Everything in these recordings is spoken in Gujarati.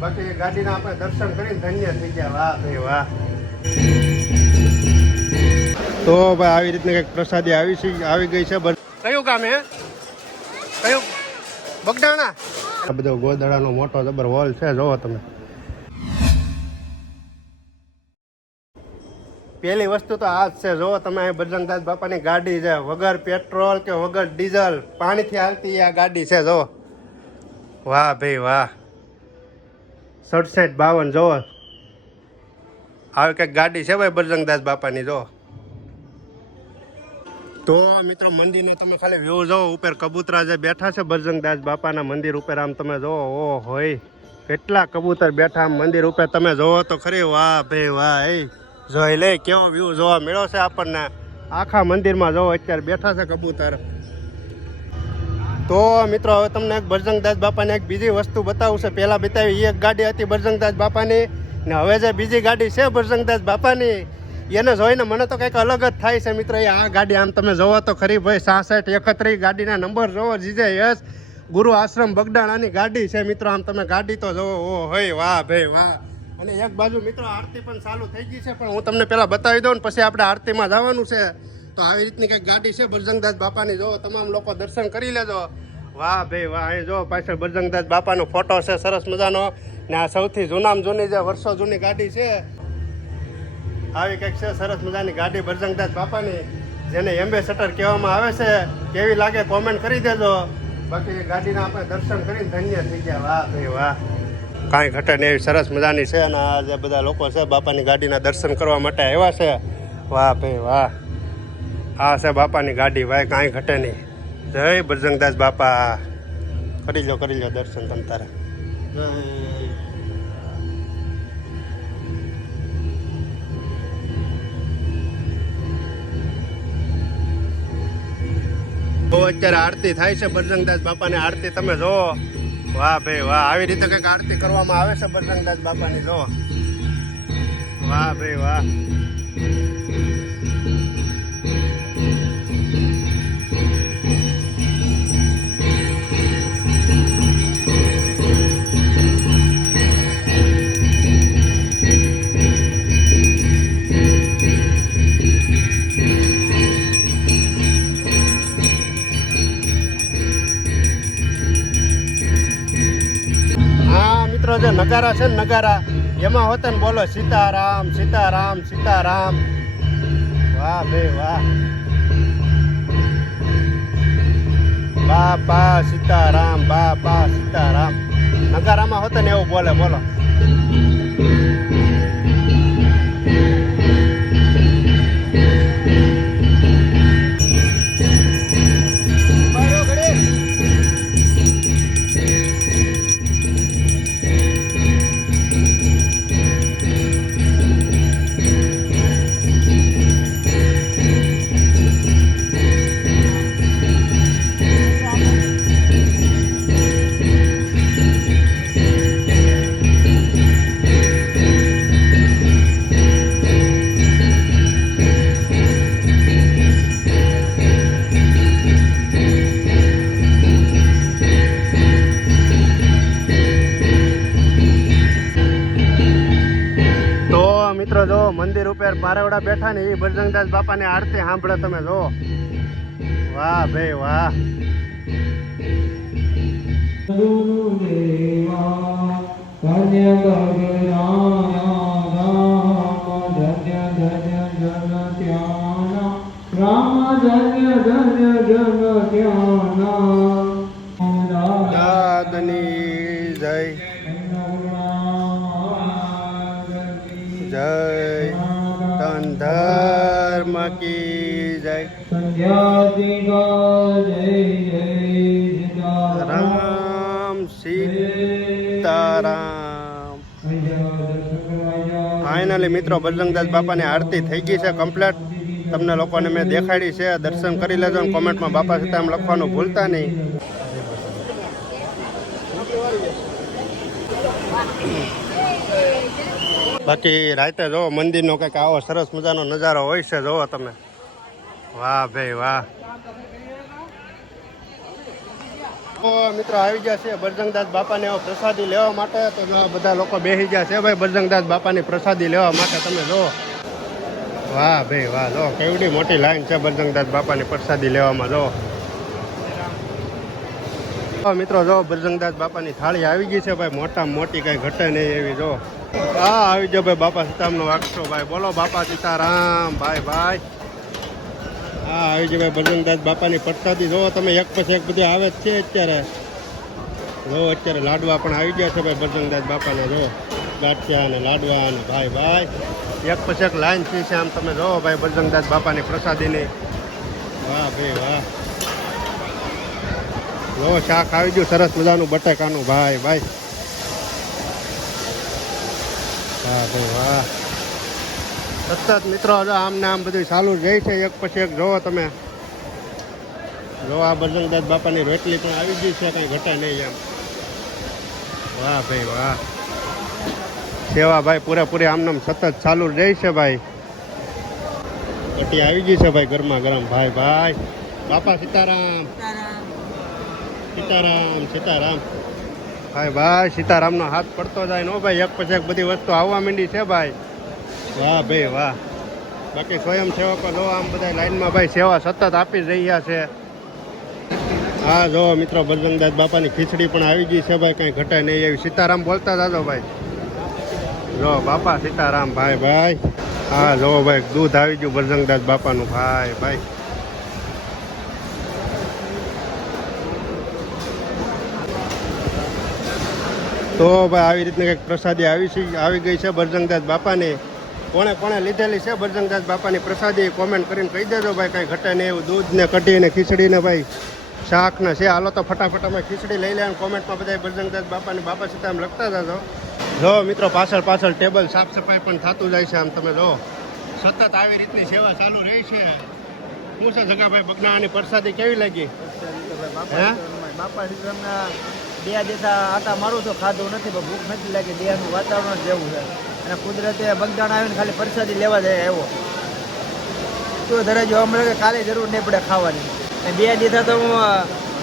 બાકી ગાડીના આપણે દર્શન કરીને ધન્ય થઈ ગયા. વાહ ભાઈ વાહ. તો ભાઈ આવી રીતની કંઈક પ્રસાદી આવી ગઈ છે. કયું ગામ હે? કયું? બગડાણા. આ બધો ગોદડાનો મોટો જબર હોલ છે, જોવો તમે. પહેલી વસ્તુ તો આ જ છે, જોવો તમે. અહીં બજરંગદાસ બાપાની ગાડી છે, વગર પેટ્રોલ કે વગર ડીઝલ પાણીથી હાલતી આ ગાડી છે, જોવો. વાહ ભાઈ વાહ. 6752 જોવો. આવી કંઈક ગાડી છે ભાઈ બજરંગદાસ બાપાની, જો. તો મિત્રો મંદિરનો તમે ખાલી વ્યૂ જોવો. ઉપર કબૂતરા જે બેઠા છે બજરંગદાસ બાપાના મંદિર ઉપર, આમ તમે જોવો. ઓ હોય કેટલા કબૂતર બેઠા આમ મંદિર ઉપર, તમે જોવો તો ખરી. વાહ ભાઈ વાહ. એ જોઈ લે કેવો વ્યૂ જોવા મળ્યો છે આપણને. આખા મંદિરમાં જોવો અત્યારે બેઠા છે કબૂતર. તો મિત્રો હવે તમને એક બજરંગદાસ બાપાની એક બીજી વસ્તુ બતાવું છે. પહેલાં બતાવી એક ગાડી હતી બજરંગદાસ બાપાની, ને હવે જે બીજી ગાડી છે બજરંગદાસ બાપાની, એને જોઈને મને તો કંઈક અલગ જ થાય છે મિત્રો. આ ગાડી આમ તમે જોવો તો ખરી ભાઈ. 6631 ગાડીના નંબર જોવો. જીજે યસ ગુરુ આશ્રમ બગડાણાની ગાડી છે મિત્રો. આમ તમે ગાડી તો જોવો. ઓ હોય વાહ ભાઈ વાહ. અને એક બાજુ મિત્રો આરતી પણ ચાલુ થઈ ગઈ છે, પણ હું તમને પહેલાં બતાવી દઉં ને પછી આપણે આરતીમાં જવાનું છે. તો આવી રીતની કંઈક ગાડી છે બજરંગદાસ બાપાની, જો તમામ લોકો દર્શન કરી લેજો. વાહ ભાઈ વાહ. અહીં જો પાછળ બજરંગદાસ બાપાનો ફોટો છે સરસ મજાનો. ને આ સૌથી જૂનામાં જૂની જે વર્ષો જૂની ગાડી છે, આવી કંઈક છે સરસ મજાની ગાડી બજરંગદાસ બાપાની, જેને એમ્બેસેડર કહેવામાં આવે છે. કેવી લાગે કોમેન્ટ કરી દેજો. બાકી ગાડીના આપણે દર્શન કરીને ધન્ય થઈ ગયા. વાહ ભાઈ વાહ. કાંઈ ઘટે ને એવી સરસ મજાની છે. અને આ જે બધા લોકો છે બાપાની ગાડીના દર્શન કરવા માટે આવ્યા છે. વાહ ભાઈ વાહ. આ છે બાપાની ગાડી ભાઈ, કાંઈ ઘટે નહીં. જય બજરંગદાસ બાપા. કરી લો દર્શન તમ તારે. તો અત્યારે આરતી થાય છે બજરંગદાસ બાપાની આરતી તમે જોવો. વાહ ભાઈ વાહ. આવી રીતે કંઈક આરતી કરવામાં આવે છે બજરંગદાસ બાપાની, જો. વાહ ભાઈ વાહ. મિત્રો જે નગારા છે ને નગારા, એમાં હોતે ને બોલો સીતારામ સીતારામ સીતારામ. વાહ ભાઈ વાહ. બાપા સીતારામ બાપા સીતારામ. નગારામાં હોતે ને એવું બોલે, બોલો. મિત્રો જો મંદિર ઉપર પારેવડા બેઠા ને એ બજરંગદાસ બાપાની આરતી સાંભળે તમે જો. વાહ ભાઈ વાહ. જય જય તન ધર્મ કી જય. રામ સીતારામ. ફાઇનલી મિત્રો બજરંગદાસ બાપાની આરતી થઈ ગઈ છે કમ્પ્લીટ. તમને લોકોને મેં દેખાડી છે. દર્શન કરી લેજો અને કોમેન્ટમાં બાપા સીતારામ લખવાનું ભૂલતા નહીં. બાકી રાતે જોવો મંદિરનો કંઈક આવો સરસ મજાનો નજારો હોય છે, જોવો તમે. વાહ ભાઈ વાહ. તો મિત્રો આવી ગયા છે બજરંગદાસ બાપાને પ્રસાદી લેવા માટે. તો બધા લોકો બેસી ગયા છે ભાઈ બજરંગદાસ બાપાની પ્રસાદી લેવા માટે. તમે જો વાહ ભાઈ વાહ, જો કેવડી મોટી લાઈન છે બજરંગદાસ બાપાની પ્રસાદી લેવામાં. જો મિત્રો જો બજરંગદાસ બાપાની થાળી આવી ગઈ છે ભાઈ, મોટા મોટી કઈ ઘટે નહીં એવી. જો હા આવી જાઓ ભાઈ બાપા સીતારામનો વાગશો ભાઈ. બોલો બાપા સીતારામ ભાઈ ભાઈ. હા આવી જાય ભાઈ બજરંગદાસ બાપાની પ્રસાદી. જો તમે એક પછી એક બધી આવે જ છે અત્યારે. જો અત્યારે લાડવા પણ આવી ગયા છે ભાઈ બજરંગદાસ બાપાના. જો ગાંઠિયા અને લાડવા અને ભાઈ ભાઈ એક પછી એક લાઈન થઈ છે આમ. તમે જો ભાઈ બજરંગદાસ બાપાની પ્રસાદીની. વાહ ભાઈ વાહ. જો શાક આવી ગયું સરસ મજાનું બટાકાનું ભાઈ ભાઈ. વાહ ભાઈ વાહ. સતત મિત્રો આમ ને આમ બધું ચાલુ જ રહી છે એક પછી એક. જોવો તમે જો આ બજરંગદાસ બાપાની રોટલી પણ આવી ગઈ છે, કઈ ઘટે નહીં એમ. વાહ ભાઈ વાહ. સેવા ભાઈ પૂરેપૂરી આમનામ સતત ચાલુ જ રહી છે ભાઈ. કટી આવી ગઈ છે ભાઈ ગરમા ગરમ ભાઈ ભાઈ. બાપા સીતારામ સીતારામ સીતારામ ભાઈ ભાઈ. સીતારામનો હાથ પડતો જાય નો ભાઈ, એક પછી એક બધી વસ્તુ આવવા માંડી છે ભાઈ. વાહ ભાઈ વાહ. બાકી સ્વયંસેવકો લો આમ બધા લાઈનમાં ભાઈ સેવા સતત આપી જ રહ્યા છે. હા જો મિત્રો બજરંગદાસ બાપાની ખીચડી પણ આવી ગઈ છે ભાઈ, કઈ ઘટે નહીં એવી. સીતારામ બોલતા જાજો ભાઈ. જો બાપા સીતારામ ભાઈ ભાઈ. હા જો ભાઈ દૂધ આવી ગયું બજરંગદાસ બાપાનું ભાઈ ભાઈ. તો ભાઈ આવી રીતની કંઈક પ્રસાદી આવી ગઈ છે બજરંગદાસ બાપાની. કોણે કોણે લીધેલી છે બજરંગદાસ બાપાની પ્રસાદી કોમેન્ટ કરીને કહી દેજો ભાઈ. કાંઈ ઘટે નહીં એવું. દૂધ ને કઢી ને ખીચડી ને ભાઈ શાક ને છે. હાલો તો ફટાફટ અમે ખીચડી લઈ લે. કોમેન્ટમાં બધા બજરંગદાસ બાપાની બાપા સીતારામ લખતા જાજો. જો મિત્રો પાછળ પાછળ ટેબલ સાફ સફાઈ પણ થતું જાય છે આમ. તમે જો સતત આવી રીતની સેવા ચાલુ રહી છે. શું છે જગાભાઈ બગડાની પ્રસાદી કેવી લાગી? હે બાપા સીતારામના 2 દિવસ આટા મારું તો ખાધું નથી, પણ ભૂખ નથી લાગી. દેહનું વાતાવરણ જેવું છે અને કુદરતે બગદાણા આવીને ખાલી પ્રસાદી લેવા જાય આવ્યો તો ધરે જોવા મળે કે કાલે જરૂર નહીં પડે ખાવાની. અને 2 દિવસ તો હું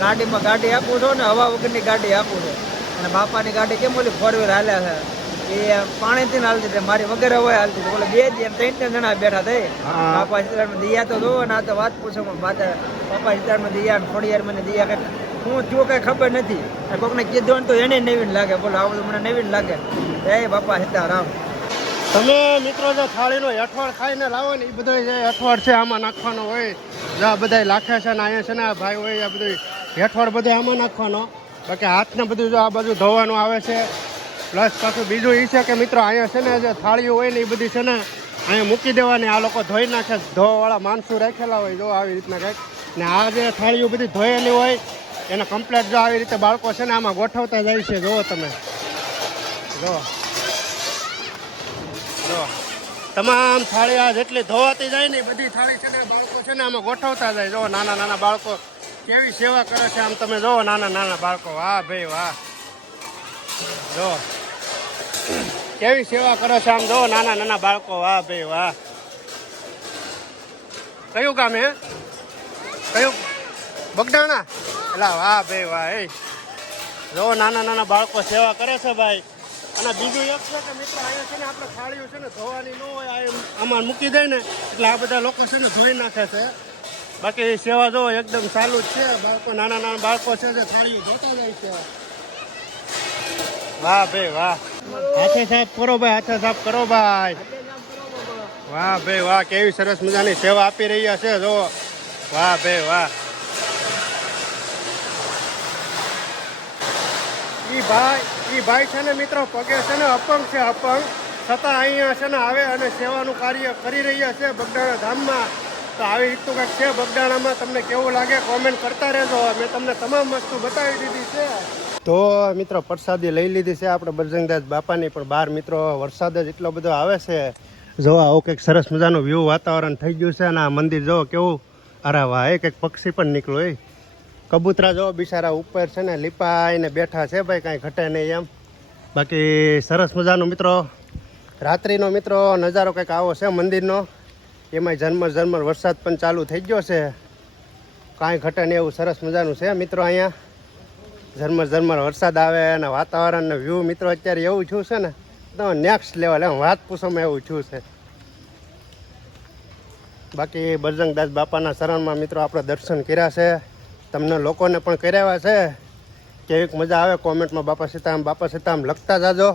ગાડીમાં ગાડી આપું છું ને હવા વગરની ગાડી આપું છું. અને બાપાની ગાડી કેમ ઓલી 4 વ્હીલ હાલ્યા છે એ પાણીથી હાલતી હતી, મારી વગર હવાય હાલતી હતી. બોલે 2 દિવસ 3 જણા બેઠા થઈ. બાપા સીતારામ દિયા તો જોવો ને આ તો વાત પૂછો બાપા સીતારામ દિયા થોડી મને દિયા કંઈક હું જો કઈ ખબર નથી. કોકને કીધું તો એને નવીન લાગે. બોલો આ બધું મને નવીન લાગે. જય બાપા સીતારામ. તમે મિત્રો જો થાળીનો હેઠવાડ ખાઈને લાવો ને એ બધો જે હેઠવાડ છે આમાં નાખવાનો હોય. જ્યાં બધા લાખે છે ને અહીંયા છે ને ભાઈ હોય આ બધું હેઠવાડ બધું આમાં નાખવાનો. બાકી હાથને બધું જો આ બાજુ ધોવાનું આવે છે. પ્લસ પાછું બીજું એ છે કે મિત્રો અહીંયા છે ને જે થાળીઓ હોય ને એ બધી છે ને અહીંયા મૂકી દેવાની. આ લોકો ધોઈ નાખે, ધોવાવાળા માણસો રાખેલા હોય. જો આવી રીતના કંઈક. ને આ જે થાળીઓ બધી ધોયેલી હોય એને કમ્પ્લેટ જો આવી રીતે બાળકો છે ને આમાં ગોઠવતા જાય છે. જુઓ તમે જો જો તમામ થાળી આ જેટલી ધોવાતી જાય ને બધી થાળી છે ને બાળકો છે ને આમાં ગોઠવતા જાય. જો નાના નાના બાળકો કેવી સેવા કરે છે આમ. તમે જો નાના નાના બાળકો. વાહ ભાઈ વાહ. જો કેવી સેવા કરે છે આમ. જો નાના નાના બાળકો. વાહ ભાઈ વાહ. કયું ગામ હે? કયું? બગડાણા? એલા વાહ ભાઈ વાહ. એ જો નાના નાના બાળકો સેવા કરે છે ભાઈ. અને બીજું એક છે કે મિત્રો અહીંયા છે ને આપણે થાળીઓ છે ને ધોવાની ન હોય, આમાં મૂકી દે ને એટલે આ બધા લોકો છે ને ધોઈ નાખે છે. બાકી સેવા જો એકદમ ચાલુ જ છે. બાળકો નાના નાના બાળકો છે જે થાળીઓ ધોતા જાય છે. વાહ ભાઈ વાહ. હાથે સાફ કરો ભાઈ, હાથે સાફ કરો ભાઈ. વાહ ભાઈ વાહ. કેવી સરસ મજાની સેવા આપી રહ્યા છે. જો વાહ ભાઈ વાહ. ઈ ભાઈ છે ને મિત્રો પગે છે ને અપંગ છે, અપંગ છતાં અહીંયા છે ને આવે અને સેવાનું કાર્ય કરી રહ્યા છે બગદાણા ધામમાં. તો આવી રીતનું કંઈક છે બગદાણામાં. તમને કેવું લાગે કોમેન્ટ કરતા રહેજો. મેં તમને તમામ વસ્તુ બતાવી દીધી છે. તો મિત્રો પ્રસાદી લઈ લીધી છે આપણે બજરંગદાસ બાપાની. પણ બહાર મિત્રો વરસાદ જ એટલો બધો આવે છે. જો આવું કંઈક સરસ મજાનું વ્યૂ વાતાવરણ થઈ ગયું છે. અને આ મંદિર જો કેવું. અરે વાહ. એ કંઈક પક્ષી પણ નીકળ્યું. કબૂતરા જો બિચારા ઉપર છે ને લીપાઈને બેઠા છે ભાઈ. કાંઈ ઘટે નહીં એમ. બાકી સરસ મજાનો મિત્રો રાત્રિનો મિત્રો નજારો કંઈક આવો છે મંદિરનો. એમાંય ઝરમર વરસાદ પણ ચાલુ થઈ ગયો છે. કાંઈ ઘટે નહીં એવું સરસ મજાનું છે મિત્રો અહીંયા. ઝરમર ઝરમર વરસાદ આવે અને વાતાવરણ વ્યૂ મિત્રો અત્યારે એવું છું છે ને તો નેક્સ્ટ લેવલ એમ વાત પૂછોમાં એવું છું છે. બાકી બજરંગદાસ બાપાના શરણમાં મિત્રો આપણે દર્શન કર્યા છે, તમને લોકોને પણ કરાવ્યા છે. કેવીક મજા આવે કોમેન્ટમાં બાપા સીતારામ લખતા જાજો.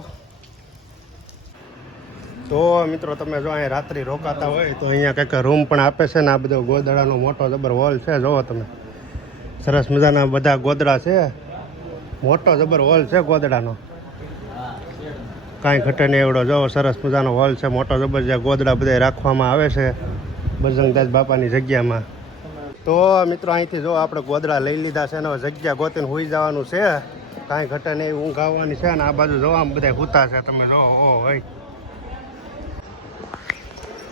તો મિત્રો તમે જો અહીંયા રાત્રિ રોકાતા હોય તો અહીંયા કંઈક રૂમ પણ આપે છે ને આ બધો ગોદડાનો મોટો જબર હોલ છે. જોવો તમે સરસ મજાના બધા ગોદડા છે, મોટો જબર હોલ છે ગોદડાનો, કાંઈ ઘટે નહીં એવડો. જો સરસ મજાનો હોલ છે મોટો જબર, જ્યાં ગોદડા બધા રાખવામાં આવે છે બજરંગદાસ બાપાની જગ્યામાં. તો મિત્રો અહીંથી જો આપણે ગોદડા લઈ લીધા છે ને જગ્યા ગોતીને સૂઈ જવાનું છે, કાંઈ ઘટે નહીં, ઊંઘ આવવાની છે. ને આ બાજુ જોવા બધા સૂતા છે, તમે જો ઓ હોય.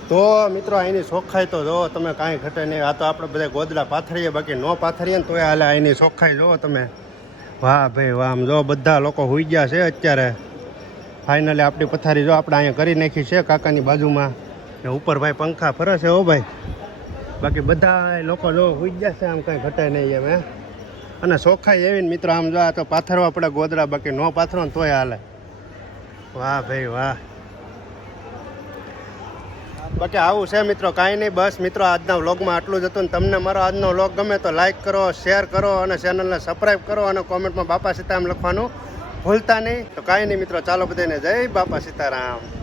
તો મિત્રો અહીંની ચોખ્ખાઈ તો જો તમે, કાંઈ ઘટે નહીં. આ તો આપણે બધા ગોદડા પાથરીએ, બાકી ન પાથરીએ ને તોય હાલે. અહીંની ચોખ્ખાઈ જુઓ તમે, વાહ ભાઈ વાહ. આમ જો બધા લોકો સૂઈ ગયા છે અત્યારે. ફાઇનલી આપણી પથારી જો આપણે અહીંયા કરી નાખી છે કાકાની બાજુમાં, ને ઉપર ભાઈ પંખા ફરે છે હો ભાઈ. બાકી બધા લોકો જો સૂઈ ગયા છે, આમ કાંઈ ઘટે નહીં એમ હે. અને ચોખ્ખાઈ એવી ને મિત્રો, આમ જો આ તો પાથરવા પડે ગોદડા, બાકી ન પાથરો ને તોય હાલે. વાહ ભાઈ વાહ. બાકી આવું છે મિત્રો, કાંઈ નહીં. બસ મિત્રો આજના વ્લોગમાં આટલું જ હતું. ને તમને મારો આજનો વ્લોગ ગમે તો લાઈક કરો, શેર કરો અને ચેનલને સબસ્ક્રાઈબ કરો અને કોમેન્ટમાં બાપા સીતારામ લખવાનું ભૂલતા નહીં. તો કાંઈ નહીં મિત્રો, ચાલો બધાને જય બાપા સીતારામ.